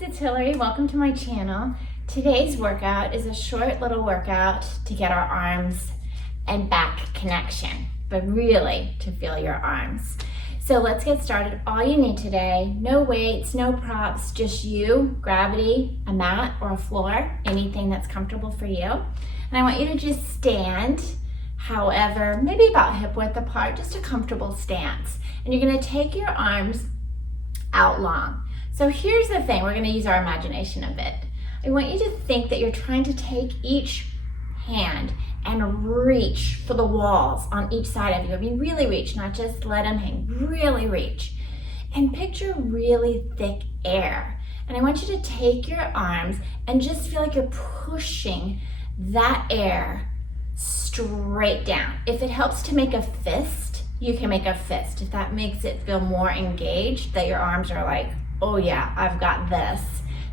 friends, it's Hillary. Welcome to my channel. Today's workout is a short little workout to get our arms and back connection, but really to feel your arms. So let's get started. All you need today, no weights, no props, just you, gravity, a mat or a floor, anything that's comfortable for you. And I want you to just stand, however, maybe about hip width apart, just a comfortable stance. And you're gonna take your arms out long. So here's the thing, we're gonna use our imagination a bit. I want you to think that you're trying to take each hand and reach for the walls on each side of you. I mean, really reach, not just let them hang, really reach. And picture really thick air. And I want you to take your arms and just feel like you're pushing that air straight down. If it helps to make a fist, you can make a fist. If that makes it feel more engaged, that your arms are like, oh yeah, I've got this,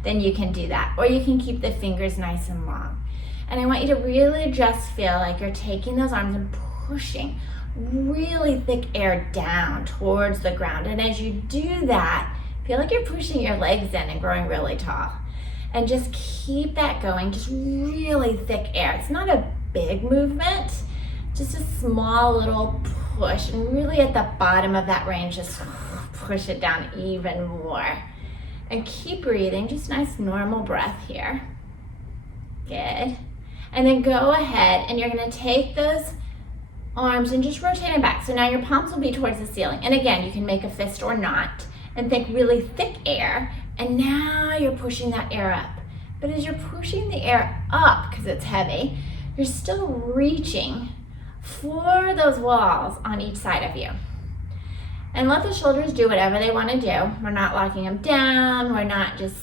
then you can do that. Or you can keep the fingers nice and long. And I want you to really just feel like you're taking those arms and pushing really thick air down towards the ground. And as you do that, feel like you're pushing your legs in and growing really tall. And just keep that going, just really thick air. It's not a big movement, just a small little push. And really at the bottom of that range, just push it down even more. And keep breathing, just nice normal breath here. Good. And then go ahead and you're gonna take those arms and just rotate them back. So now your palms will be towards the ceiling. And again, you can make a fist or not, and think really thick air. And now you're pushing that air up. But as you're pushing the air up, because it's heavy, you're still reaching for those walls on each side of you. And let the shoulders do whatever they want to do. We're not locking them down. We're not just,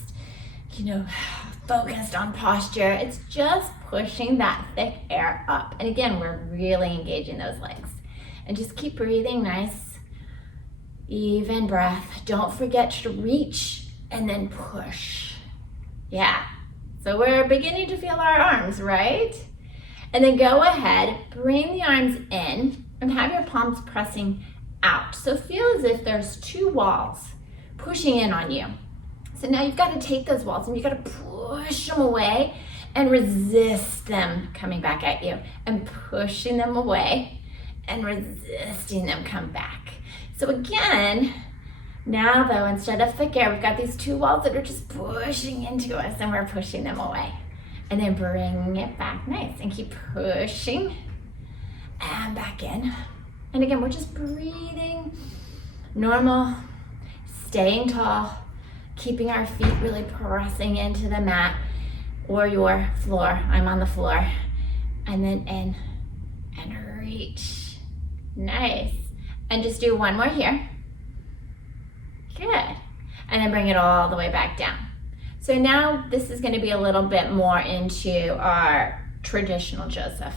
focused on posture. It's just pushing that thick air up. And again, we're really engaging those legs. And just keep breathing, nice, even breath. Don't forget to reach and then push. Yeah. So we're beginning to feel our arms, right? And then go ahead, bring the arms in and have your palms pressing out. So feel as if there's two walls pushing in on you. So now you've got to take those walls and you've got to push them away and resist them coming back at you, and pushing them away and resisting them come back. So again, now though, instead of thick air, we've got these two walls that are just pushing into us and we're pushing them away. And then bring it back nice and keep pushing and back in. And again, we're just breathing, normal, staying tall, keeping our feet really pressing into the mat or your floor. I'm on the floor. And then in and reach. Nice. And just do one more here. Good. And then bring it all the way back down. So now this is going to be a little bit more into our traditional Joseph.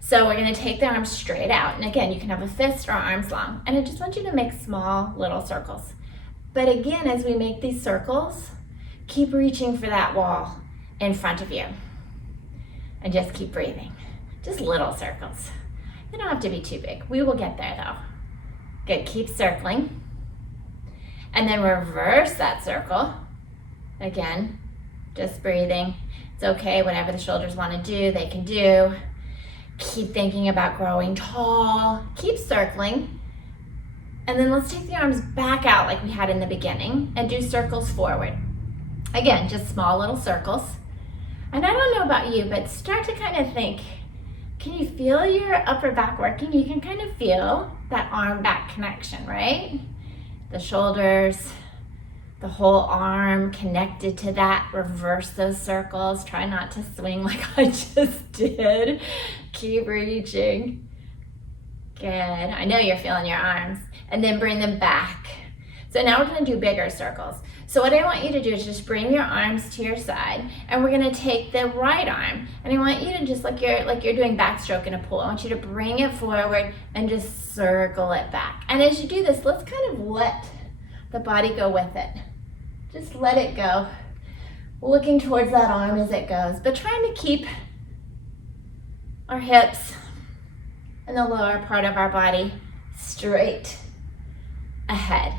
So we're going to take the arms straight out. And again, you can have a fist or arms long. And I just want you to make small little circles. But again, as we make these circles, keep reaching for that wall in front of you. And just keep breathing. Just little circles. They don't have to be too big. We will get there though. Good, keep circling. And then reverse that circle. Again, just breathing. It's okay, whatever the shoulders want to do, they can do. Keep thinking about growing tall. Keep circling. And then let's take the arms back out like we had in the beginning and do circles forward. Again, just small little circles. And I don't know about you, but start to kind of think, can you feel your upper back working? You can kind of feel that arm back connection, right? The shoulders, the whole arm connected to that. Reverse those circles. Try not to swing like I just did. Keep reaching. Good. I know you're feeling your arms. And then bring them back. So now we're going to do bigger circles. So what I want you to do is just bring your arms to your side, and we're going to take the right arm, and I want you to just like you're doing backstroke in a pool. I want you to bring it forward and just circle it back. And as you do this, let's kind of let the body go with it. Just let it go. Looking towards that arm as it goes, but trying to keep our hips and the lower part of our body straight ahead.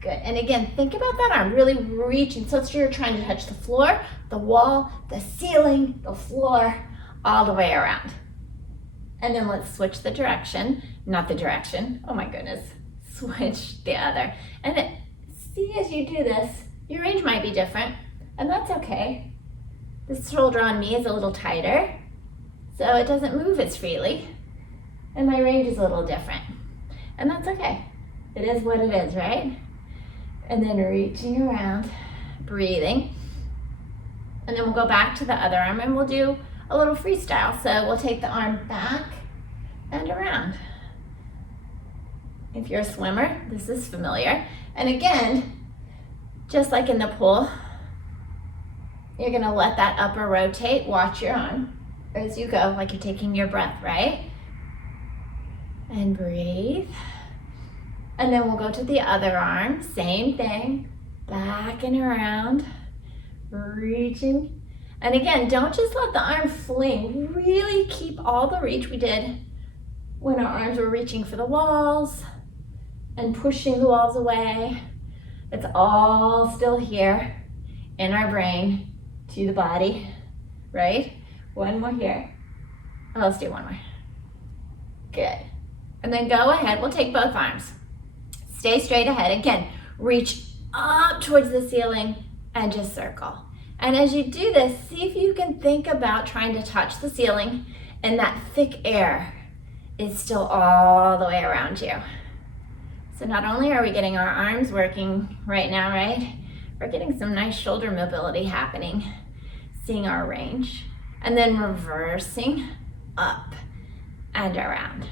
Good. And again, think about that arm, really reaching. So you're trying to touch the floor, the wall, the ceiling, the floor, all the way around. And then let's switch the direction, not the direction. Oh my goodness. Switch the other. And then see, as you do this, your range might be different, and that's okay. This shoulder on me is a little tighter, so it doesn't move as freely. And my range is a little different. And that's okay. It is what it is, right? And then reaching around, breathing. And then we'll go back to the other arm and we'll do a little freestyle. So we'll take the arm back and around. If you're a swimmer, this is familiar. And again, just like in the pool, you're gonna let that upper rotate. Watch your arm as you go, like you're taking your breath, right? And breathe. And then we'll go to the other arm, same thing, back and around, reaching. And again, don't just let the arm fling. Really keep all the reach we did when our arms were reaching for the walls and pushing the walls away. It's all still here in our brain to the body, right? One more here. Oh, let's do one more. Good. And then go ahead, we'll take both arms. Stay straight ahead. Again, reach up towards the ceiling and just circle. And as you do this, see if you can think about trying to touch the ceiling and that thick air is still all the way around you. So not only are we getting our arms working right now, right? We're getting some nice shoulder mobility happening, seeing our range, and then reversing up and around.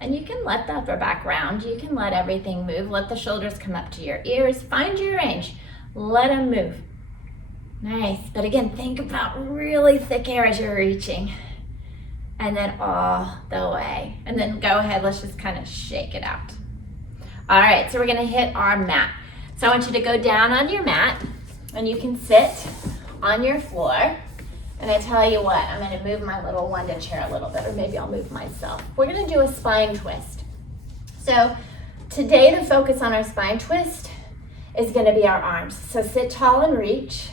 And you can let the upper back round, you can let everything move, let the shoulders come up to your ears, find your range, let them move. Nice, but again, think about really thick air as you're reaching. And then all the way. And then go ahead, let's just kind of shake it out. All right, so we're gonna hit our mat. So I want you to go down on your mat and you can sit on your floor. And I tell you what, I'm gonna move my little Wanda chair a little bit, or maybe I'll move myself. We're gonna do a spine twist. So today the focus on our spine twist is gonna be our arms. So sit tall and reach.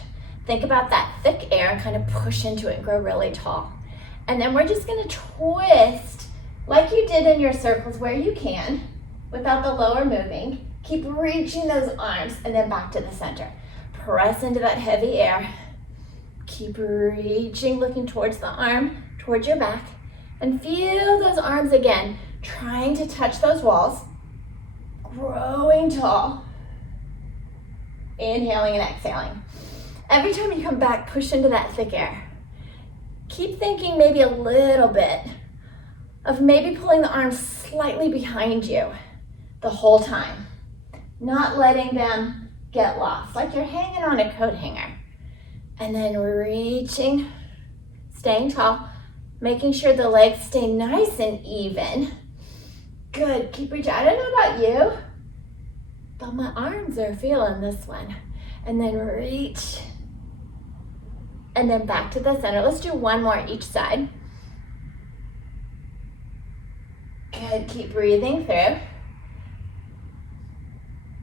Think about that thick air and kind of push into it and grow really tall. And then we're just gonna twist like you did in your circles where you can, without the lower moving. Keep reaching those arms and then back to the center. Press into that heavy air. Keep reaching, looking towards the arm, towards your back, and feel those arms again, trying to touch those walls, growing tall. Inhaling and exhaling. Every time you come back, push into that thick air. Keep thinking maybe a little bit of maybe pulling the arms slightly behind you the whole time, not letting them get lost, like you're hanging on a coat hanger. And then reaching, staying tall, making sure the legs stay nice and even. Good, keep reaching. I don't know about you, but my arms are feeling this one. And then reach, and then back to the center. Let's do one more each side. Good, keep breathing through.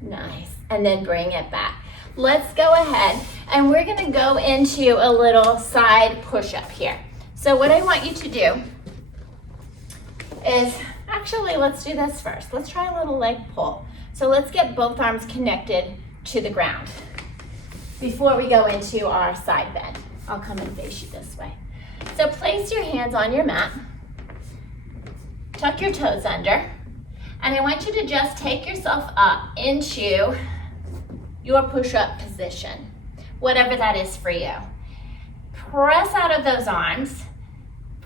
Nice, and then bring it back. Let's go ahead and we're gonna go into a little side push-up here. So what I want you to do is, actually let's do this first. Let's try a little leg pull. So let's get both arms connected to the ground before we go into our side bend. I'll come and face you this way. So place your hands on your mat, tuck your toes under, and I want you to just take yourself up into your push-up position, whatever that is for you. Press out of those arms.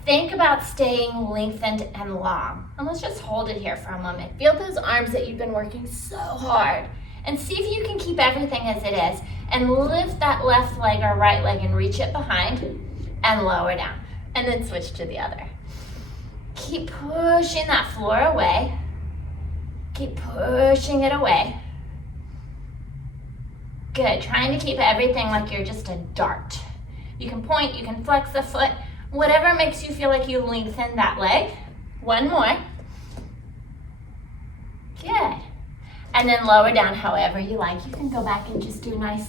Think about staying lengthened and long. And let's just hold it here for a moment. Feel those arms that you've been working so hard, and see if you can keep everything as it is, and lift that left leg or right leg and reach it behind and lower down, and then switch to the other. Keep pushing that floor away. Keep pushing it away. Good, trying to keep everything like you're just a dart. You can point, you can flex the foot, whatever makes you feel like you lengthen that leg. One more. Good. And then lower down however you like. You can go back and just do a nice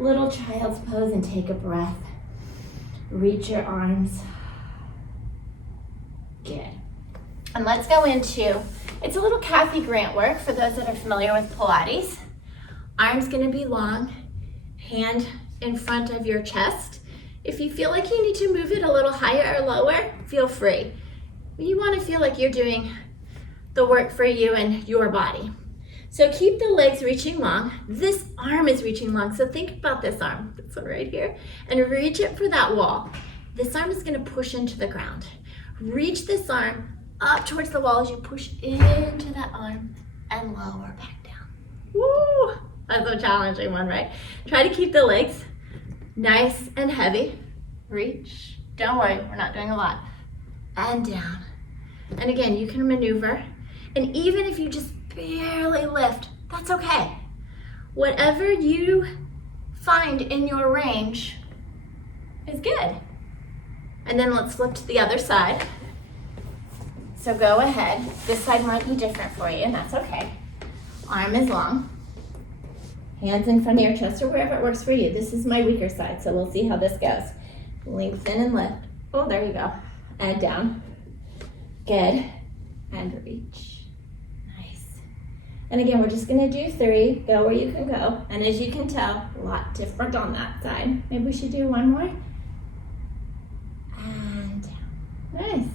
little child's pose and take a breath. Reach your arms. Good. And let's go into, it's a little Kathy Grant work for those that are familiar with Pilates. Arms gonna be long, hand in front of your chest. If you feel like you need to move it a little higher or lower, feel free. You wanna feel like you're doing the work for you and your body. So keep the legs reaching long. This arm is reaching long, so think about this arm, this one right here, and reach it for that wall. This arm is gonna push into the ground. Reach this arm up towards the wall as you push into that arm and lower back down. Woo! That's a challenging one, right? Try to keep the legs nice and heavy. Reach. Don't worry, we're not doing a lot. And down. And again, you can maneuver. And even if you just barely lift, that's okay. Whatever you find in your range is good. And then let's flip to the other side. So go ahead. This side might be different for you, and that's okay. Arm is long. Hands in front of your chest or wherever it works for you. This is my weaker side, so we'll see how this goes. Lengthen and lift. Oh, there you go. And down. Good. And reach. And again, we're just gonna do 3, go where you can go. And as you can tell, a lot different on that side. Maybe we should do one more. And down, nice.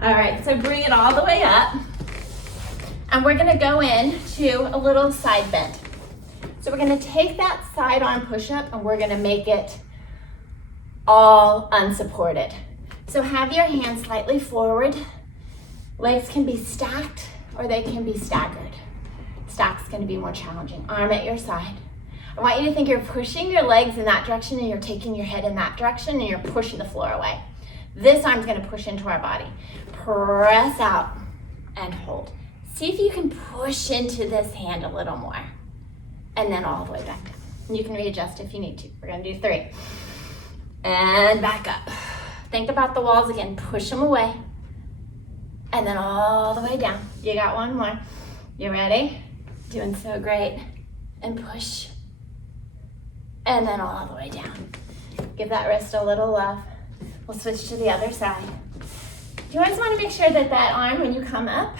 All right, so bring it all the way up. And we're gonna go into a little side bend. So we're gonna take that side arm push-up and we're gonna make it all unsupported. So have your hands slightly forward. Legs can be stacked or they can be staggered. Stack's gonna be more challenging. Arm at your side. I want you to think you're pushing your legs in that direction and you're taking your head in that direction and you're pushing the floor away. This arm's gonna push into our body. Press out and hold. See if you can push into this hand a little more. And then all the way back down. You can readjust if you need to. We're gonna do 3. And back up. Think about the walls again. Push them away. And then all the way down. You got one more. You ready? Doing so great. And push. And then all the way down. Give that wrist a little love. We'll switch to the other side. You always want to make sure that that arm, when you come up,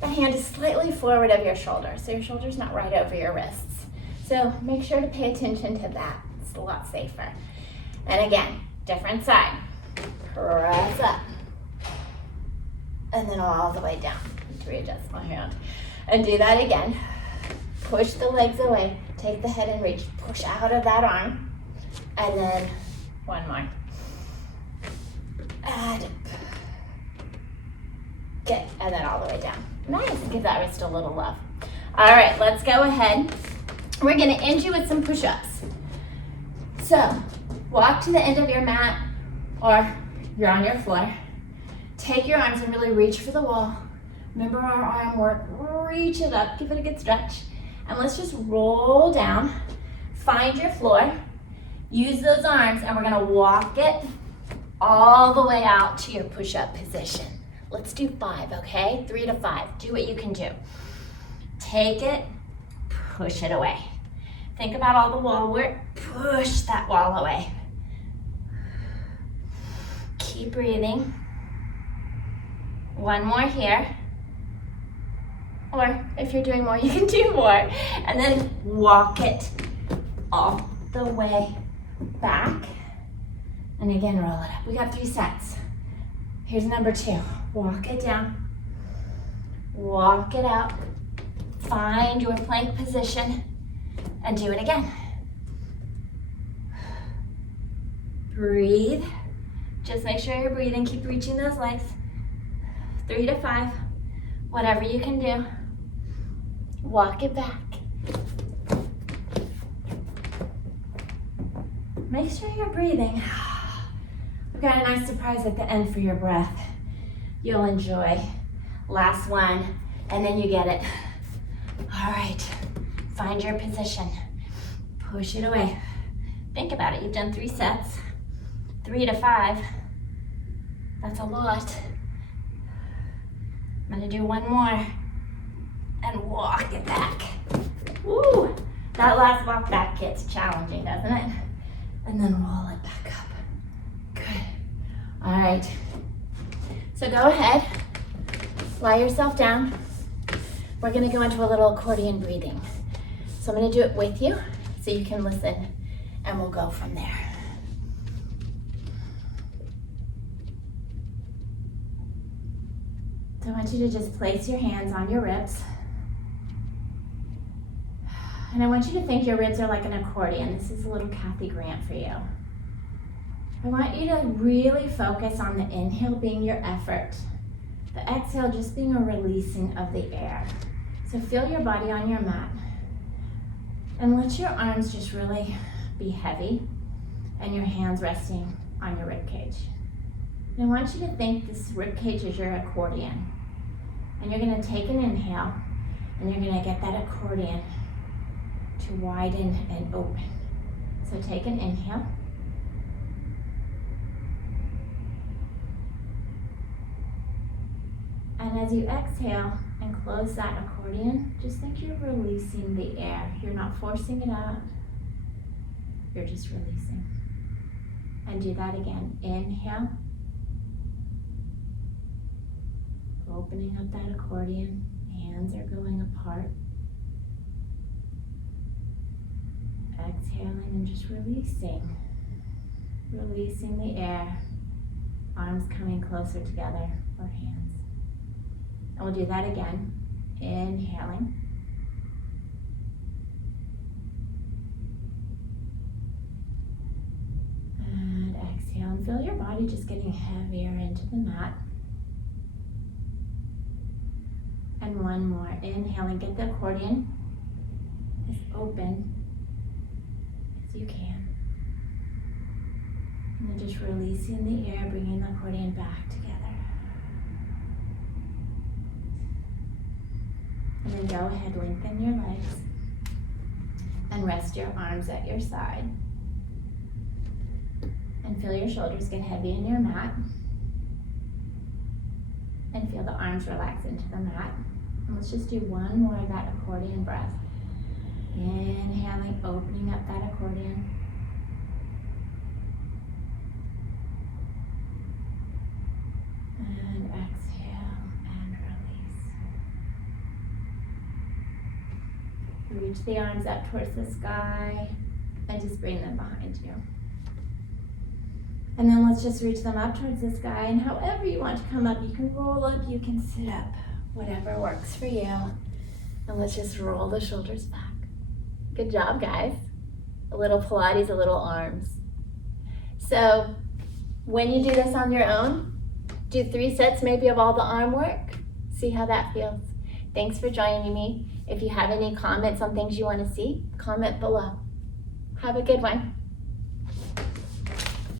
the hand is slightly forward of your shoulder. So your shoulder's not right over your wrists. So make sure to pay attention to that. It's a lot safer. And again, different side. Press up. And then all the way down. To readjust my hand. And do that again. Push the legs away. Take the head and reach. Push out of that arm. And then one more. And up. Good. And then all the way down. Nice. Give that wrist a little love. All right, let's go ahead. We're going to end you with some push-ups. So walk to the end of your mat or you're on your floor. Take your arms and really reach for the wall. Remember our arm work. Reach it up. Give it a good stretch. And let's just roll down. Find your floor. Use those arms and we're going to walk it all the way out to your push-up position. Let's do 5, okay? 3 to 5. Do what you can do. Take it, push it away. Think about all the wall work. Push that wall away. Keep breathing. One more here. Or if you're doing more, you can do more. And then walk it all the way back. And again, roll it up. We got 3 sets. Here's number 2. Walk it down. Walk it out. Find your plank position and do it again. Breathe. Just make sure you're breathing. Keep reaching those legs. 3 to 5. Whatever you can do. Walk it back. Make sure you're breathing. We've got a nice surprise at the end for your breath. You'll enjoy. Last one, and then you get it. All right, find your position. Push it away. Think about it, you've done 3 sets. 3 to 5, that's a lot. I'm gonna do one more. and walk it back. Woo! That last walk back gets challenging, doesn't it? And then roll it back up. Good. All right. So go ahead, lie yourself down. We're gonna go into a little accordion breathing. So I'm gonna do it with you so you can listen, and we'll go from there. So I want you to just place your hands on your ribs. And I want you to think your ribs are like an accordion. This is a little Kathy Grant for you. I want you to really focus on the inhale being your effort. The exhale just being a releasing of the air. So feel your body on your mat. And let your arms just really be heavy and your hands resting on your rib cage. And I want you to think this rib cage is your accordion. And you're gonna take an inhale and you're gonna get that accordion to widen and open. So take an inhale. And as you exhale and close that accordion, just think you're releasing the air. You're not forcing it out. You're just releasing. And do that again. Inhale. Opening up that accordion. Hands are going apart. Exhaling and just releasing. Releasing the air. Arms coming closer together, or hands. And we'll do that again. Inhaling. And exhale, and feel your body just getting heavier into the mat. And one more. Inhaling, get the accordion as open as you can. And then just releasing the air, bringing the accordion back together. And then go ahead, lengthen your legs and rest your arms at your side. And feel your shoulders get heavy in your mat. And feel the arms relax into the mat. And let's just do one more of that accordion breath. Inhaling, opening up that accordion. And exhale and release. Reach the arms up towards the sky and just bring them behind you. And then let's just reach them up towards the sky, and however you want to come up, you can roll up, you can sit up, whatever works for you. And let's just roll the shoulders back. Good job, guys. A little Pilates, a little arms. So when you do this on your own, do 3 sets maybe of all the arm work. See how that feels. Thanks for joining me. If you have any comments on things you want to see, comment below. Have a good one.